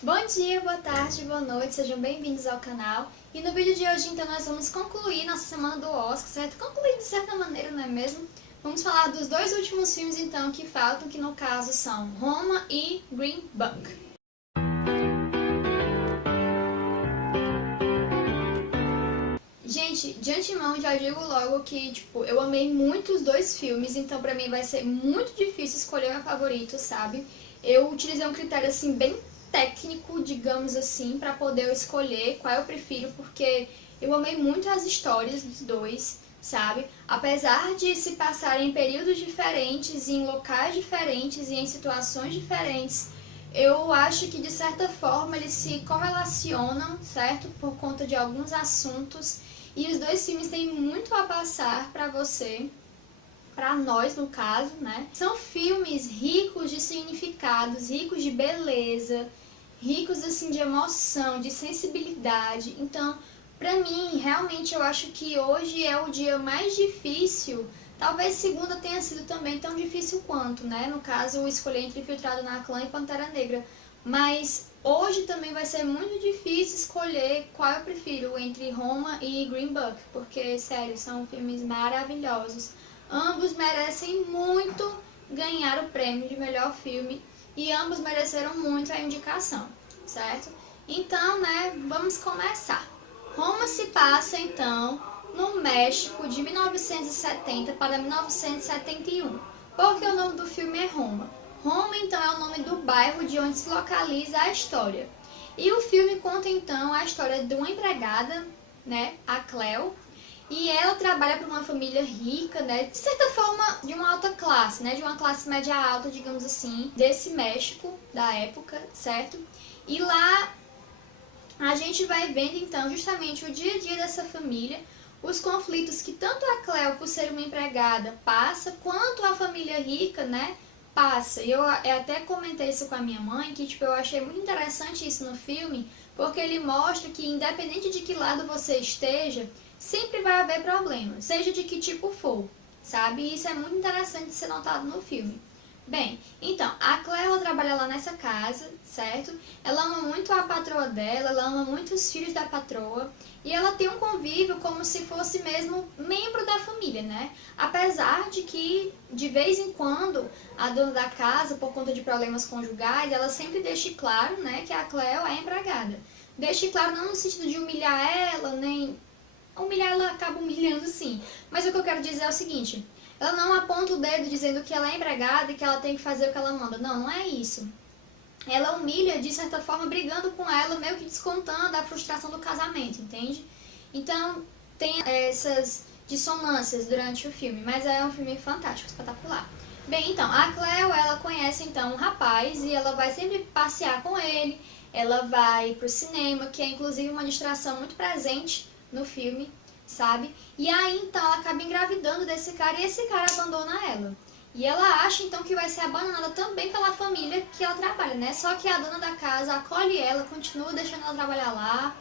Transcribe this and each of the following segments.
Bom dia, boa tarde, boa noite, sejam bem-vindos ao canal. E no vídeo de hoje, então, nós vamos concluir nossa semana do Oscar, certo? Concluir de certa maneira, não é mesmo? Vamos falar dos dois últimos filmes, então, que faltam, que no caso são Roma e Green Book. Gente, de antemão já digo logo que, eu amei muito os dois filmes, então pra mim vai ser muito difícil escolher meu favorito, sabe? Eu utilizei um critério, assim, bem técnico, digamos assim, pra poder escolher qual eu prefiro, porque eu amei muito as histórias dos dois, sabe? Apesar de se passarem em períodos diferentes, em locais diferentes e em situações diferentes, eu acho que de certa forma eles se correlacionam, certo? Por conta de alguns assuntos. E os dois filmes têm muito a passar pra você, pra nós no caso, né? São filmes ricos de significados, ricos de beleza, ricos assim de emoção, de sensibilidade. Então, pra mim, realmente eu acho que hoje é o dia mais difícil. Talvez segunda tenha sido também tão difícil quanto, né? No caso, eu escolhi entre Infiltrado na Clã e Pantera Negra. Mas hoje também vai ser muito difícil escolher qual eu prefiro entre Roma e Green Book, porque, sério, são filmes maravilhosos. Ambos merecem muito ganhar o prêmio de melhor filme e ambos mereceram muito a indicação, certo? Então, né, vamos começar. Roma se passa, então, no México de 1970 para 1971. Por que o nome do filme é Roma? Roma, então, é o nome do bairro de onde se localiza a história. E o filme conta, então, a história de uma empregada, né, a Cleo, e ela trabalha para uma família rica, né, de certa forma de uma alta classe, né, de uma classe média alta, digamos assim, desse México da época, certo? E lá a gente vai vendo, então, justamente o dia a dia dessa família, os conflitos que tanto a Cleo, por ser uma empregada, passa, quanto a família rica, né, passa. E eu até comentei isso com a minha mãe, que eu achei muito interessante isso no filme, porque ele mostra que independente de que lado você esteja, sempre vai haver problemas, seja de que tipo for, sabe? E isso é muito interessante de ser notado no filme. Bem, então, a Cleo trabalha lá nessa casa, certo? Ela ama muito a patroa dela, ela ama muito os filhos da patroa, e ela tem um convívio como se fosse mesmo membro da família, né? Apesar de que, de vez em quando, a dona da casa, por conta de problemas conjugais, ela sempre deixa claro, né, que a Cleo é empregada. Deixa claro não no sentido de humilhar ela, nem... Humilhar ela acaba humilhando sim, mas o que eu quero dizer é o seguinte: ela não aponta o dedo dizendo que ela é empregada e que ela tem que fazer o que ela manda. Não, não é isso. Ela humilha, de certa forma, brigando com ela, meio que descontando a frustração do casamento, entende? Então, tem essas dissonâncias durante o filme, mas é um filme fantástico, espetacular. Bem, então, a Cleo, ela conhece, então, um rapaz e ela vai sempre passear com ele, ela vai pro cinema, que é, inclusive, uma distração muito presente no filme, sabe? E aí, então, ela acaba engravidando desse cara e esse cara abandona ela. E ela acha, então, que vai ser abandonada também pela família que ela trabalha, né? Só que a dona da casa acolhe ela, continua deixando ela trabalhar lá.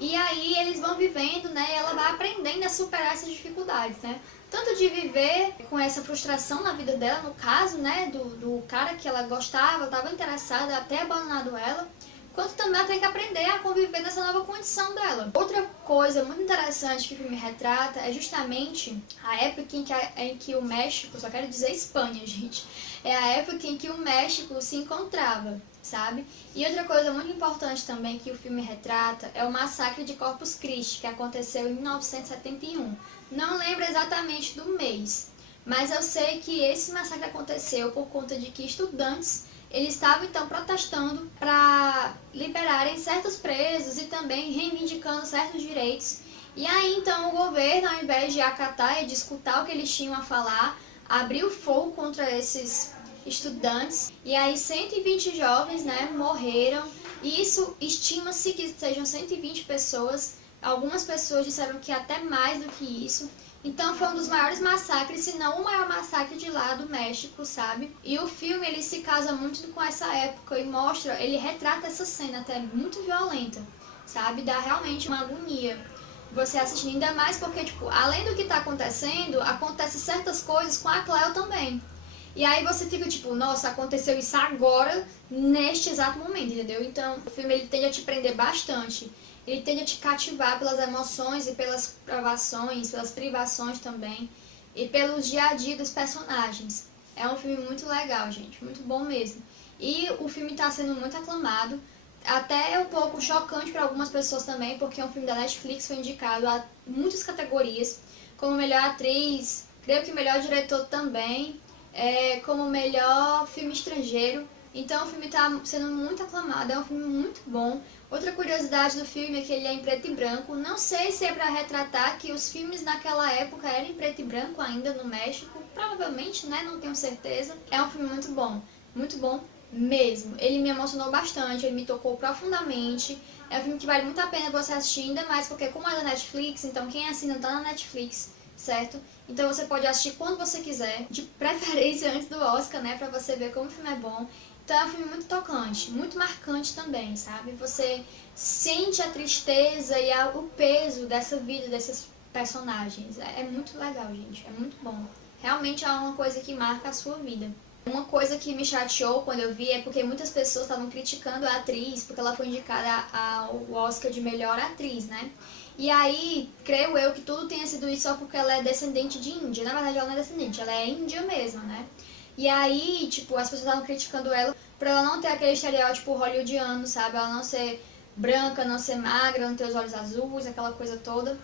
E aí eles vão vivendo, né? E ela vai aprendendo a superar essas dificuldades, né? Tanto de viver com essa frustração na vida dela, no caso, né? Do cara que ela gostava, estava interessada, até abandonado ela, quanto também ela tem que aprender a conviver nessa nova condição dela. Outra coisa muito interessante que o filme retrata é justamente a época em que o México, só quero dizer Espanha, gente, é a época em que o México se encontrava, sabe? E outra coisa muito importante também que o filme retrata é o massacre de Corpus Christi, que aconteceu em 1971. Não lembro exatamente do mês, mas eu sei que esse massacre aconteceu por conta de que estudantes eles estavam então protestando para liberarem certos presos e também reivindicando certos direitos. E aí então o governo, ao invés de acatar e de escutar o que eles tinham a falar, abriu fogo contra esses estudantes. E aí 120 jovens, né, morreram. E isso estima-se que sejam 120 pessoas. Algumas pessoas disseram que até mais do que isso. Então foi um dos maiores massacres, se não o maior massacre de lá do México, sabe? E o filme, ele se casa muito com essa época e mostra, ele retrata essa cena até muito violenta, sabe? Dá realmente uma agonia você assistindo, ainda mais porque, além do que tá acontecendo, acontecem certas coisas com a Cleo também. E aí você fica tipo, nossa, aconteceu isso agora, neste exato momento, entendeu? Então o filme ele tende a te prender bastante. Ele tende a te cativar pelas emoções e pelas provações, pelas privações também. E pelos dia a dia dos personagens. É um filme muito legal, gente, muito bom mesmo. E o filme está sendo muito aclamado. Até é um pouco chocante para algumas pessoas também, porque é um filme da Netflix, foi indicado a muitas categorias, como melhor atriz, creio que melhor diretor também, como melhor filme estrangeiro. Então o filme está sendo muito aclamado, é um filme muito bom. Outra curiosidade do filme é que ele é em preto e branco. Não sei se é para retratar que os filmes naquela época eram em preto e branco ainda no México. Provavelmente, né? Não tenho certeza. É um filme muito bom mesmo. Ele me emocionou bastante, ele me tocou profundamente. É um filme que vale muito a pena você assistir, ainda mais porque como é da Netflix, então quem assina tá na Netflix, certo? Então você pode assistir quando você quiser, de preferência antes do Oscar, né? Pra você ver como o filme é bom. Então é um filme muito tocante, muito marcante também, sabe? Você sente a tristeza e o peso dessa vida, desses personagens. É muito legal, gente, é muito bom. Realmente é uma coisa que marca a sua vida. Uma coisa que me chateou quando eu vi é porque muitas pessoas estavam criticando a atriz, porque ela foi indicada ao Oscar de melhor atriz, né? E aí, creio eu que tudo tenha sido isso só porque ela é descendente de índia. Na verdade, ela não é descendente, ela é índia mesmo, né? E aí, tipo, as pessoas estavam criticando ela por ela não ter aquele estereótipo hollywoodiano, sabe? Ela não ser branca, não ser magra, não ter os olhos azuis, aquela coisa toda.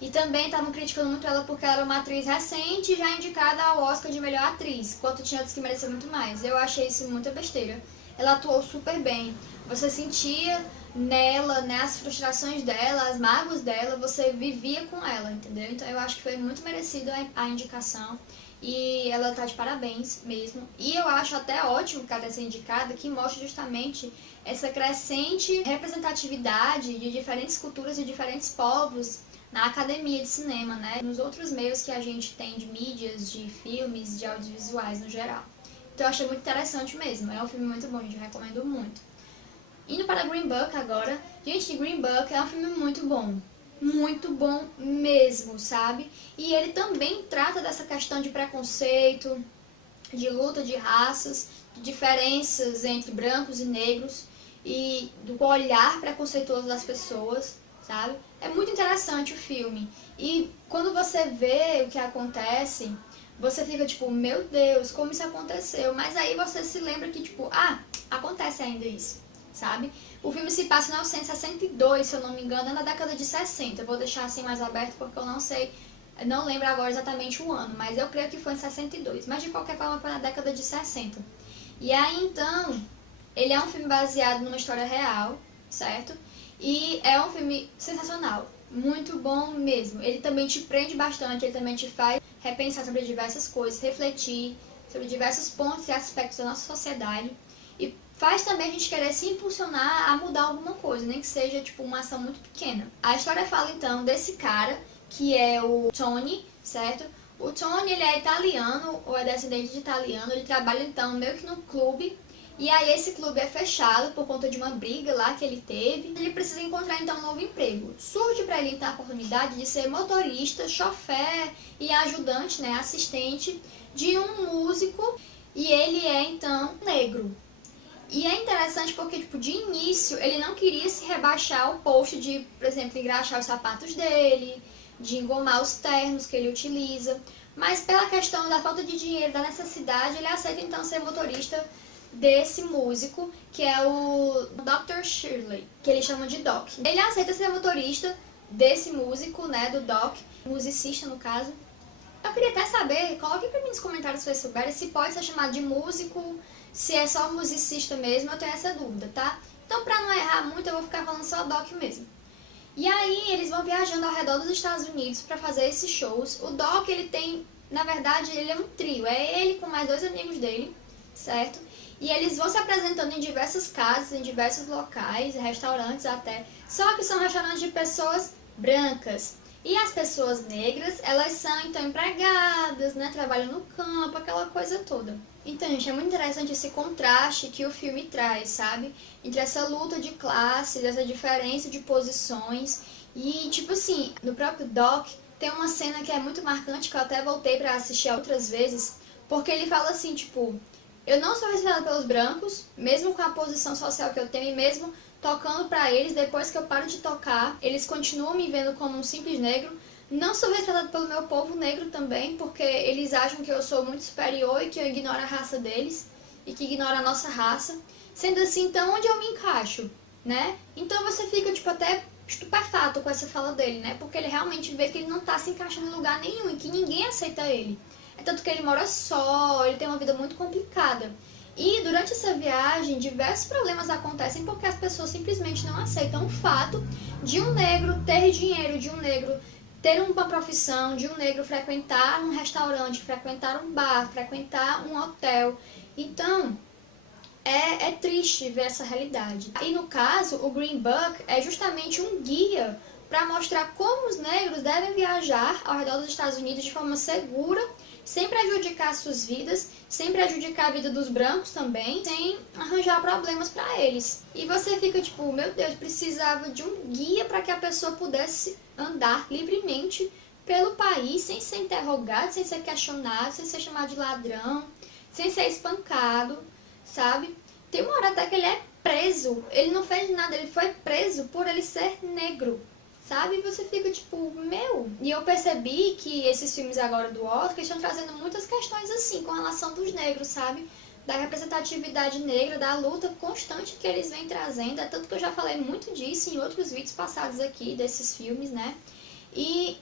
E também estavam criticando muito ela porque ela era uma atriz recente, já indicada ao Oscar de melhor atriz, enquanto tinha outros que mereciam muito mais. Eu achei isso muita besteira. Ela atuou super bem. Você sentia nela, né, as frustrações dela, as mágoas dela, você vivia com ela, entendeu? Então eu acho que foi muito merecido a indicação. E ela tá de parabéns mesmo. E eu acho até ótimo que ela tenha sido indicada, que mostra justamente essa crescente representatividade de diferentes culturas e diferentes povos na academia de cinema, né? Nos outros meios que a gente tem de mídias, de filmes, de audiovisuais no geral. Então eu achei muito interessante mesmo. É um filme muito bom, gente, eu recomendo muito. Indo para Green Book agora. Gente, Green Book é um filme muito bom. Muito bom mesmo, sabe? E ele também trata dessa questão de preconceito, de luta de raças, de diferenças entre brancos e negros e do olhar preconceituoso das pessoas, sabe? É muito interessante o filme. E quando você vê o que acontece, você fica tipo, meu Deus, como isso aconteceu? Mas aí você se lembra que, tipo, acontece ainda isso, sabe? O filme se passa em 1962, se eu não me engano, é na década de 60. Eu vou deixar assim mais aberto porque eu não sei, não lembro agora exatamente o ano, mas eu creio que foi em 62. Mas de qualquer forma foi na década de 60. E aí então, ele é um filme baseado numa história real, certo? E é um filme sensacional, muito bom mesmo. Ele também te prende bastante, ele também te faz repensar sobre diversas coisas, refletir sobre diversos pontos e aspectos da nossa sociedade. E faz também a gente querer se impulsionar a mudar alguma coisa, nem que seja tipo uma ação muito pequena. A história fala então desse cara, que é o Tony, certo? O Tony, ele é italiano, ou é descendente de italiano, ele trabalha então meio que num clube. E aí esse clube é fechado por conta de uma briga lá que ele teve. Ele precisa encontrar então um novo emprego. Surge para ele então a oportunidade de ser motorista, chofer e ajudante, né, assistente de um músico. E ele é então negro. E é interessante porque, tipo, de início, ele não queria se rebaixar ao posto de, por exemplo, engraxar os sapatos dele, de engomar os ternos que ele utiliza. Mas pela questão da falta de dinheiro, da necessidade, ele aceita então ser motorista desse músico, que é o Dr. Shirley, que eles chamam de Doc. Ele aceita ser motorista desse músico, né, do Doc, musicista no caso. Eu queria até saber, coloque pra mim nos comentários se vocês souberem, se pode ser chamado de músico, se é só musicista mesmo, eu tenho essa dúvida, tá? Então pra não errar muito, eu vou ficar falando só Doc mesmo. E aí eles vão viajando ao redor dos Estados Unidos pra fazer esses shows. O Doc, ele tem, na verdade, ele é um trio, é ele com mais 2 amigos dele, certo? E eles vão se apresentando em diversas casas, em diversos locais, restaurantes até, só que são restaurantes de pessoas brancas. E as pessoas negras, elas são então empregadas, né, trabalham no campo, aquela coisa toda. Então, gente, é muito interessante esse contraste que o filme traz, sabe? Entre essa luta de classes, essa diferença de posições. E, tipo assim, no próprio Doc, tem uma cena que é muito marcante, que eu até voltei pra assistir outras vezes, Porque ele fala assim, tipo, eu não sou respeitada pelos brancos, mesmo com a posição social que eu tenho e mesmo tocando pra eles, depois que eu paro de tocar, eles continuam me vendo como um simples negro. Não sou respeitada pelo meu povo negro também, porque eles acham que eu sou muito superior e que eu ignoro a raça deles e que ignoro a nossa raça. Sendo assim, então onde eu me encaixo, né? Então você fica, tipo, até estupefato com essa fala dele, né? Porque ele realmente vê que ele não tá se encaixando em lugar nenhum e que ninguém aceita ele. É tanto que ele mora só, ele tem uma vida muito complicada. E durante essa viagem, diversos problemas acontecem porque as pessoas simplesmente não aceitam o fato de um negro ter dinheiro, de um negro ter uma profissão, de um negro frequentar um restaurante, frequentar um bar, frequentar um hotel. Então, é triste ver essa realidade. E no caso, o Green Book é justamente um guia para mostrar como os negros devem viajar ao redor dos Estados Unidos de forma segura, sem prejudicar suas vidas, sem prejudicar a vida dos brancos também, sem arranjar problemas para eles. E você fica tipo, meu Deus, precisava de um guia para que a pessoa pudesse andar livremente pelo país, sem ser interrogado, sem ser questionado, sem ser chamado de ladrão, sem ser espancado, sabe? Tem uma hora até que ele é preso, ele não fez nada, ele foi preso por ele ser negro, sabe? E você fica tipo, meu... E eu percebi que esses filmes agora do Oscar estão trazendo muitas questões assim, com relação dos negros, sabe? Da representatividade negra, da luta constante que eles vêm trazendo, é tanto que eu já falei muito disso em outros vídeos passados aqui, desses filmes, né? E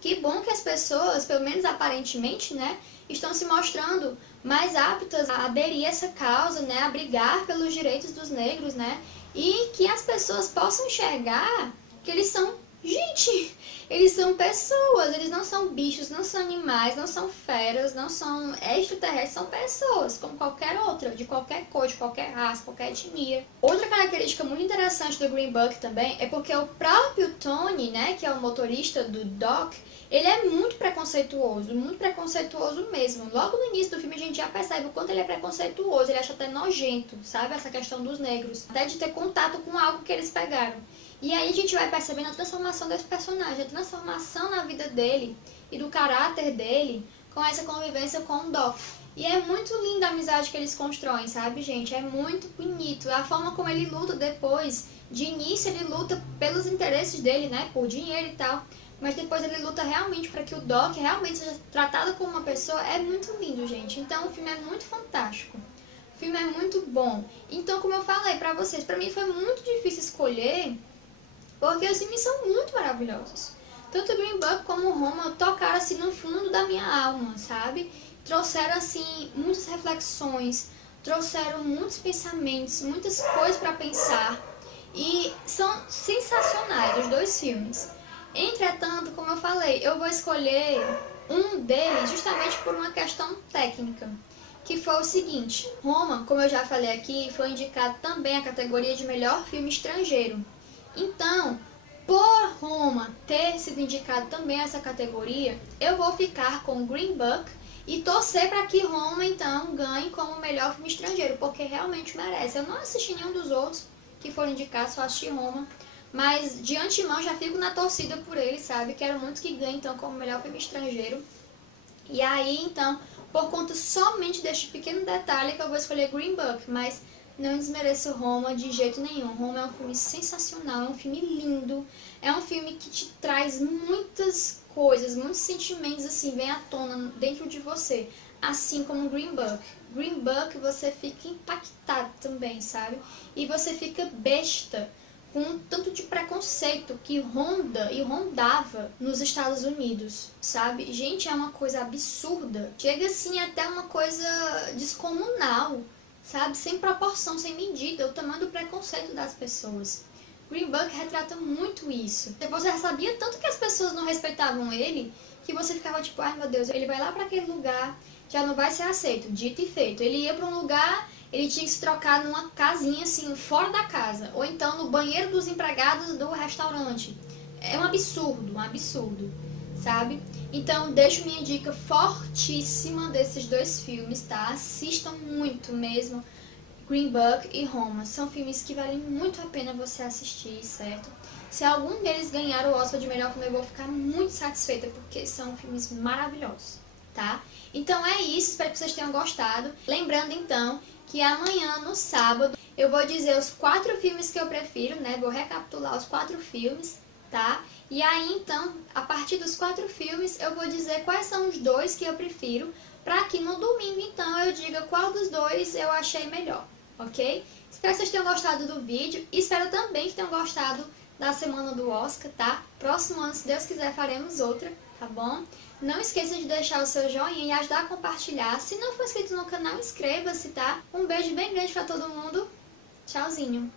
que bom que as pessoas, pelo menos aparentemente, né, estão se mostrando mais aptas a aderir a essa causa, né, a brigar pelos direitos dos negros, né, e que as pessoas possam enxergar que eles são gente, eles são pessoas, eles não são bichos, não são animais, não são feras, não são extraterrestres, são pessoas, como qualquer outra, de qualquer cor, de qualquer raça, qualquer etnia. Outra característica muito interessante do Green Book também é porque o próprio Tony, né, que é o motorista do Doc, ele é muito preconceituoso mesmo. Logo no início do filme a gente já percebe o quanto ele é preconceituoso, ele acha até nojento, sabe, essa questão dos negros, até de ter contato com algo que eles pegaram. E aí a gente vai percebendo a transformação desse personagem, a transformação na vida dele e do caráter dele com essa convivência com o Doc. E é muito linda a amizade que eles constroem, sabe, gente? É muito bonito. A forma como ele luta depois, de início ele luta pelos interesses dele, né, por dinheiro e tal, mas depois ele luta realmente para que o Doc realmente seja tratado como uma pessoa. É muito lindo, gente. Então o filme é muito fantástico. O filme é muito bom. Então, como eu falei pra vocês, pra mim foi muito difícil escolher, porque os filmes são muito maravilhosos. Tanto Green Book como Roma tocaram assim no fundo da minha alma, sabe? Trouxeram assim muitas reflexões, trouxeram muitos pensamentos, muitas coisas para pensar. E são sensacionais os dois filmes. Entretanto, como eu falei, eu vou escolher um deles justamente por uma questão técnica, que foi o seguinte: Roma, como eu já falei aqui, foi indicado também à categoria de melhor filme estrangeiro. Então, por Roma ter sido indicado também a essa categoria, eu vou ficar com Green Book e torcer para que Roma, então, ganhe como melhor filme estrangeiro, porque realmente merece. Eu não assisti nenhum dos outros que foram indicados, só assisti Roma, mas de antemão já fico na torcida por ele, sabe? Quero muito que ganhe, então, como melhor filme estrangeiro. E aí, então, por conta somente deste pequeno detalhe que eu vou escolher Green Book, mas não desmereço Roma de jeito nenhum. Roma é um filme sensacional, é um filme lindo, é um filme que te traz muitas coisas, muitos sentimentos assim, vem à tona dentro de você, assim como Green Book. Green Book você fica impactado também, sabe? E você fica besta com um tanto de preconceito que ronda e rondava nos Estados Unidos, sabe? Gente, é uma coisa absurda, chega assim até uma coisa descomunal, sabe? Sem proporção, sem medida, o tamanho do preconceito das pessoas. Green Book retrata muito isso. Você já sabia tanto que as pessoas não respeitavam ele, que você ficava tipo, ai meu Deus, ele vai lá para aquele lugar, já não vai ser aceito. Dito e feito. Ele ia para um lugar, ele tinha que se trocar numa casinha assim, fora da casa, ou então no banheiro dos empregados do restaurante. É um absurdo, sabe? Então, deixo minha dica fortíssima desses dois filmes, tá? Assistam muito mesmo, Green Book e Roma. São filmes que valem muito a pena você assistir, certo? Se algum deles ganhar o Oscar de melhor filme, eu vou ficar muito satisfeita, porque são filmes maravilhosos. tá? Então é isso, espero que vocês tenham gostado. Lembrando então que amanhã, no sábado, eu vou dizer os 4 filmes que eu prefiro, né? Vou recapitular os 4 filmes, tá? E aí então, a partir dos 4 filmes, eu vou dizer quais são os 2 que eu prefiro, para que no domingo então eu diga qual dos 2 eu achei melhor, ok? Espero que vocês tenham gostado do vídeo, e espero também que tenham gostado da semana do Oscar, tá? Próximo ano, se Deus quiser, faremos outra, tá bom? Não esqueça de deixar o seu joinha e ajudar a compartilhar. Se não for inscrito no canal, inscreva-se, tá? Um beijo bem grande pra todo mundo. Tchauzinho!